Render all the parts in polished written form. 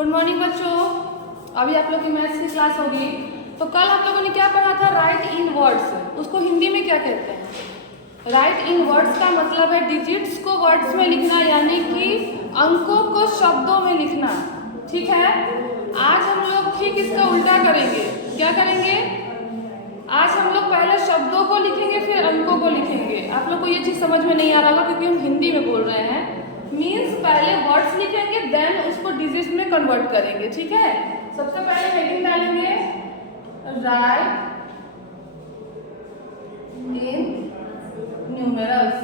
Good morning बच्चों। अभी आप लोग की मैथ्स की क्लास होगी। तो कल आप लोगों ने क्या पढ़ा था? राइट इन वर्ड्स। उसको हिंदी में क्या कहते हैं? राइट इन वर्ड्स का मतलब है डिजिट्स को वर्ड्स में लिखना, यानी कि अंकों को शब्दों में लिखना। ठीक है। आज हम लोग ठीक इसका उल्टा करेंगे। क्या करेंगे? आज हम लोग पहले शब्दों को लिखेंगे, फिर अंकों को लिखेंगे। आप लोग को ये चीज़ समझ में नहीं आ रहा होगा क्योंकि हम हिंदी में बोल रहे हैं। मीन्स पहले वर्ड्स लिखेंगे, देन उसको डिजिट्स में कन्वर्ट करेंगे। ठीक है। सबसे पहले हेडिंग डालेंगे राइट इन न्यूमेरल्स।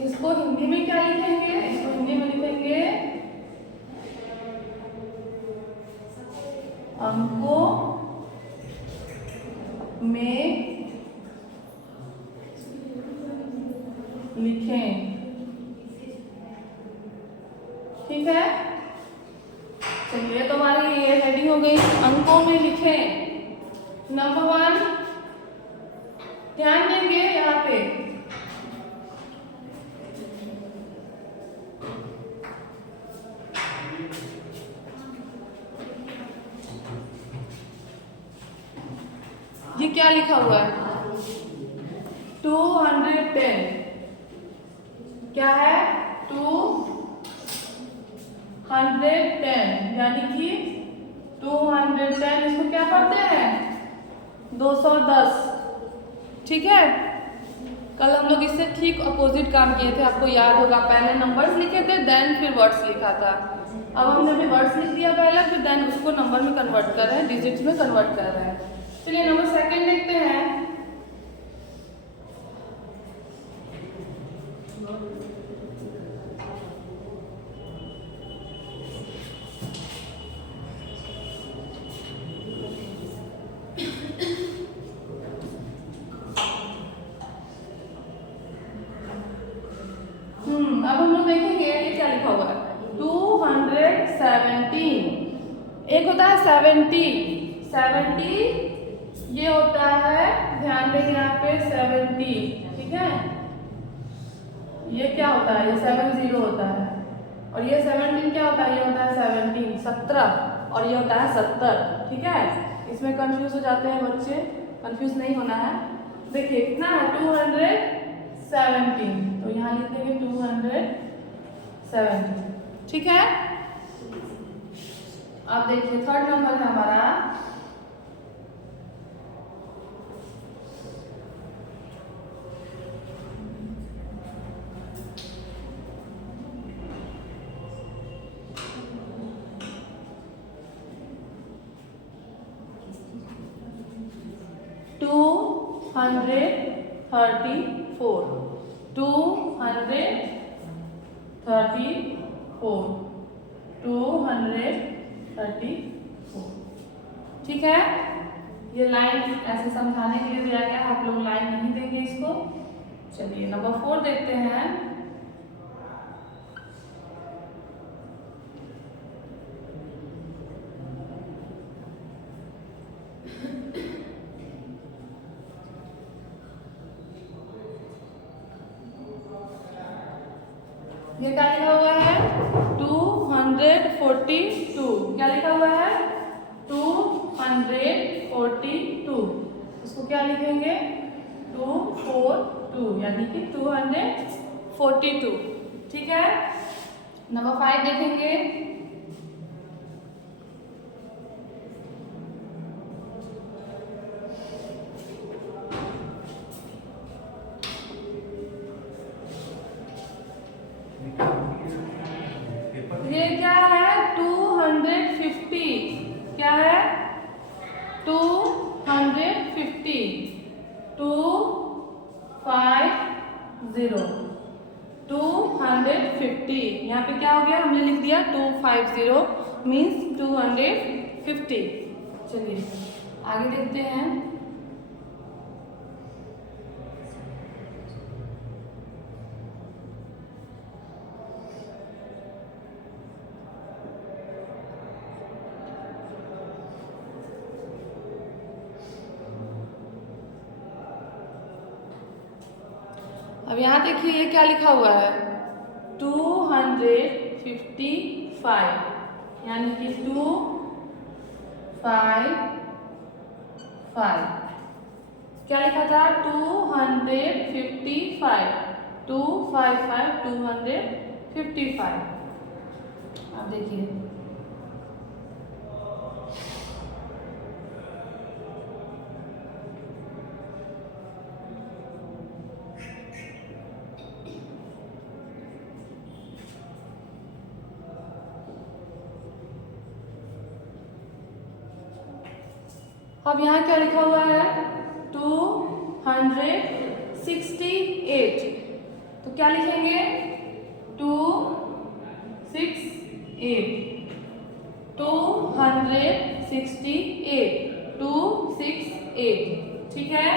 इसको हिंदी में क्या लिखेंगे? इसको हिंदी में लिखेंगे अंकों में लिखें। ठीक है। चलिए, तो हमारी ये हेडिंग हो गई अंकों में लिखें। नंबर 1 ध्यान देंगे यहाँ पे। ये क्या लिखा हुआ है? 210। क्या है? 210, यानी कि 210 इसको क्या पढ़ते हैं? 210। ठीक है। कल हम लोग इससे ठीक अपोजिट काम किए थे, आपको याद होगा। पहले नंबर्स लिखे थे, देन फिर वर्ड्स लिखा था। अब हमने अभी वर्ड्स लिख दिया पहले, फिर देन उसको नंबर में कन्वर्ट कर रहे हैं, डिजिट्स में कन्वर्ट कर रहे हैं। चलिए नंबर 2 देखते हैं। अब हम लोग देखेंगे ये क्या लिखा हुआ है। 217। एक होता है 70 ये होता है, ध्यान देंगे यहाँ पे 70। ठीक है। ये क्या होता है? ये 70 होता है। और ये 17 क्या होता है? ये होता है 17। और ये होता है 70। ठीक है। इसमें कंफ्यूज हो जाते हैं बच्चे, कंफ्यूज नहीं होना है। देखिए कितना है? 217। तो यहाँ लिख देंगे 217। ठीक है। अब देखिए 3rd नंबर है हमारा 234। 234। ठीक है। ये लाइन ऐसे समझाने के लिए दिया गया है, आप लोग लाइन नहीं देंगे इसको। चलिए नंबर 4 देखते हैं। ये क्या लिखा हुआ है? 242। क्या लिखा हुआ है? 242। इसको क्या लिखेंगे? 242, यानी कि 242। ठीक है। नंबर 5 देखेंगे। ये क्या है? 250। क्या है? 250। 250। 250। यहाँ पे क्या हो गया? हमने लिख दिया 250 मीन्स 250। चलिए आगे देखते हैं। अब यहाँ देखिए ये क्या लिखा हुआ है? 2 255 यानी कि 255 क्या लिखा था 255 255 अब देखिए अब यहाँ क्या लिखा हुआ है 268 तो क्या लिखेंगे 268 ठीक है।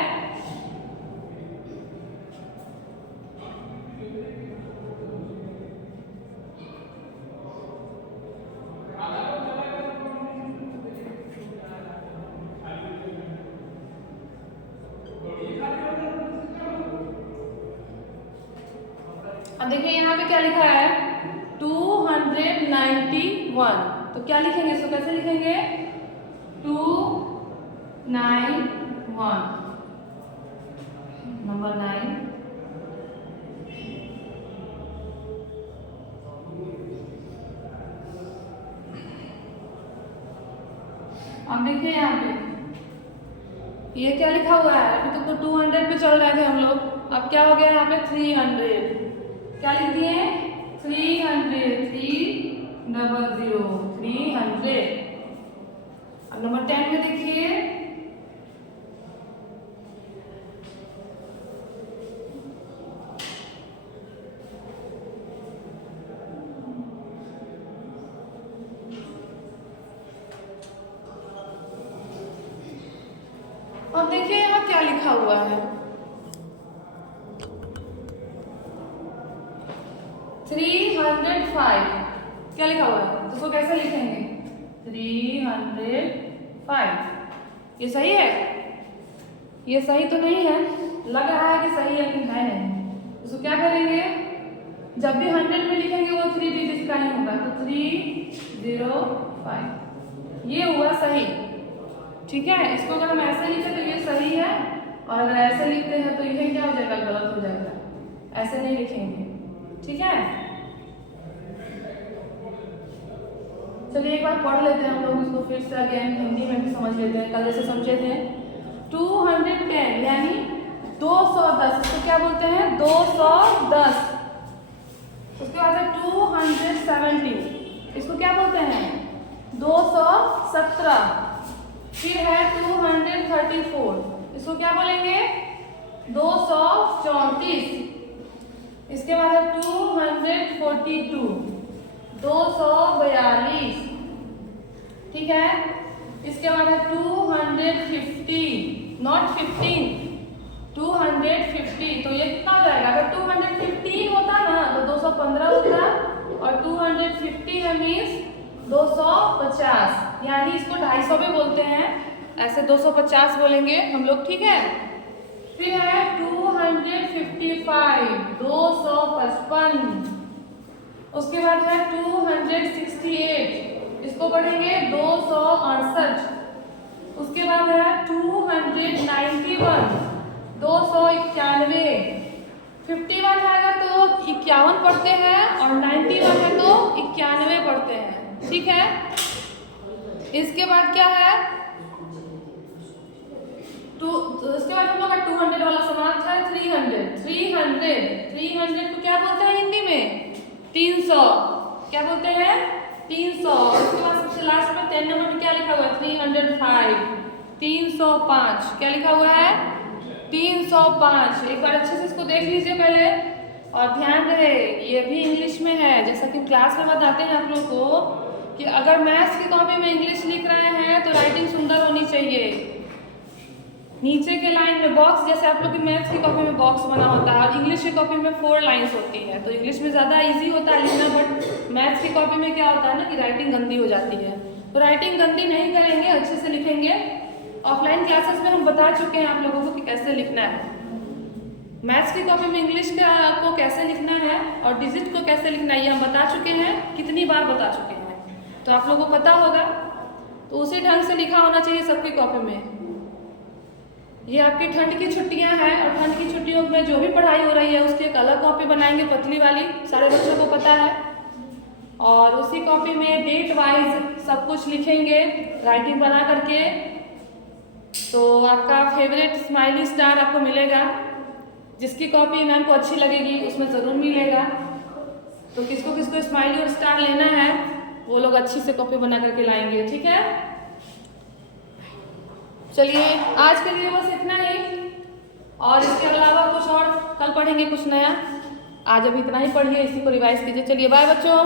अब देखिए यहाँ पे क्या लिखा है 291 तो क्या लिखेंगे इसको कैसे लिखेंगे 291 नंबर 9 अब देखिए यहाँ पे ये क्या लिखा हुआ है अभी तक तो 200 पे चल रहे थे हम लोग अब क्या हो गया यहाँ पे 300 क्या लिख दिए 300 अब नंबर 10 में देखिए अब देखिए यहाँ क्या लिखा हुआ है 305 क्या लिखा हुआ है तो उसको कैसे लिखेंगे 305 ये सही है ये सही तो नहीं है लग रहा है कि सही है लेकिन है नहीं उसको क्या करेंगे जब भी 100 में लिखेंगे वो 3 डिजिट का ही होगा तो 305 ये हुआ सही ठीक है। इसको अगर हम ऐसे लिखे तो ये सही है और अगर ऐसे लिखते हैं तो ये क्या हो जाएगा गलत हो जाएगा ऐसे नहीं लिखेंगे ठीक है। चलिए एक बार पढ़ लेते हैं हम लोग इसको फिर से अगेन हिंदी में भी समझ लेते हैं कल जैसे समझे थे 210 यानी 210 इसको क्या बोलते हैं 210 उसके बाद है 270 इसको क्या बोलते हैं 217 फिर है 234 इसको क्या बोलेंगे 234 इसके बाद है 242 242 ठीक है। इसके बाद है 250 नॉट 15 250 तो ये कितना हो जाएगा अगर 215 होता ना तो 215 होता और 250 है मीन्स 250 यानी इसको 250 भी बोलते हैं ऐसे 250 बोलेंगे हम लोग ठीक है। फिर है 255 255 उसके बाद है 268 इसको पढ़ेंगे 268 उसके बाद है 291 291 51 आएगा तो 51 पढ़ते हैं और 91 है तो 91 पढ़ते हैं ठीक है। इसके बाद क्या है तो इसके बाद हम लोग का 200 वाला समाप्त है 300 को क्या बोलते हैं हिंदी में 300 क्या बोलते हैं 300 उसके बाद सबसे लास्ट में 10 नंबर में क्या लिखा हुआ है 305 305 क्या लिखा हुआ है 305 एक बार अच्छे से इसको देख लीजिए पहले और ध्यान रहे ये भी इंग्लिश में है जैसा कि क्लास में बताते हैं आप लोग को कि अगर मैथ्स की कॉपी में इंग्लिश लिख रहे हैं तो राइटिंग सुंदर होनी चाहिए नीचे के लाइन में बॉक्स जैसे आप लोग की मैथ्स की कॉपी में बॉक्स बना होता है और इंग्लिश की कॉपी में 4 लाइंस होती है तो इंग्लिश में ज़्यादा इजी होता है लिखना बट मैथ्स की कॉपी में क्या होता है ना कि राइटिंग गंदी हो जाती है तो राइटिंग गंदी नहीं करेंगे अच्छे से लिखेंगे। ऑफलाइन क्लासेस में हम बता चुके हैं आप लोगों को कि कैसे लिखना है मैथ्स की कॉपी में इंग्लिश को कैसे लिखना है और डिजिट को कैसे लिखना है ये हम बता चुके हैं, कितनी बार बता चुके हैं, तो आप लोगों को पता होगा। तो उसी ढंग से लिखा होना चाहिए सबकी कॉपी में। ये आपकी ठंड की छुट्टियां हैं और ठंड की छुट्टियों में जो भी पढ़ाई हो रही है उसकी एक अलग कॉपी बनाएंगे, पतली वाली, सारे बच्चों को पता है। और उसी कॉपी में डेट वाइज सब कुछ लिखेंगे राइटिंग बना करके। तो आपका फेवरेट स्माइली स्टार आपको मिलेगा, जिसकी कॉपी मैम को अच्छी लगेगी उसमें ज़रूर मिलेगा। तो किसको किसको स्माइली और स्टार लेना है वो लोग अच्छी से कॉपी बना करके लाएंगे, ठीक है। चलिए आज के लिए बस इतना ही, और इसके अलावा कुछ और कल पढ़ेंगे कुछ नया। आज अभी इतना ही पढ़िए, इसी को रिवाइज कीजिए। चलिए बाय बच्चों।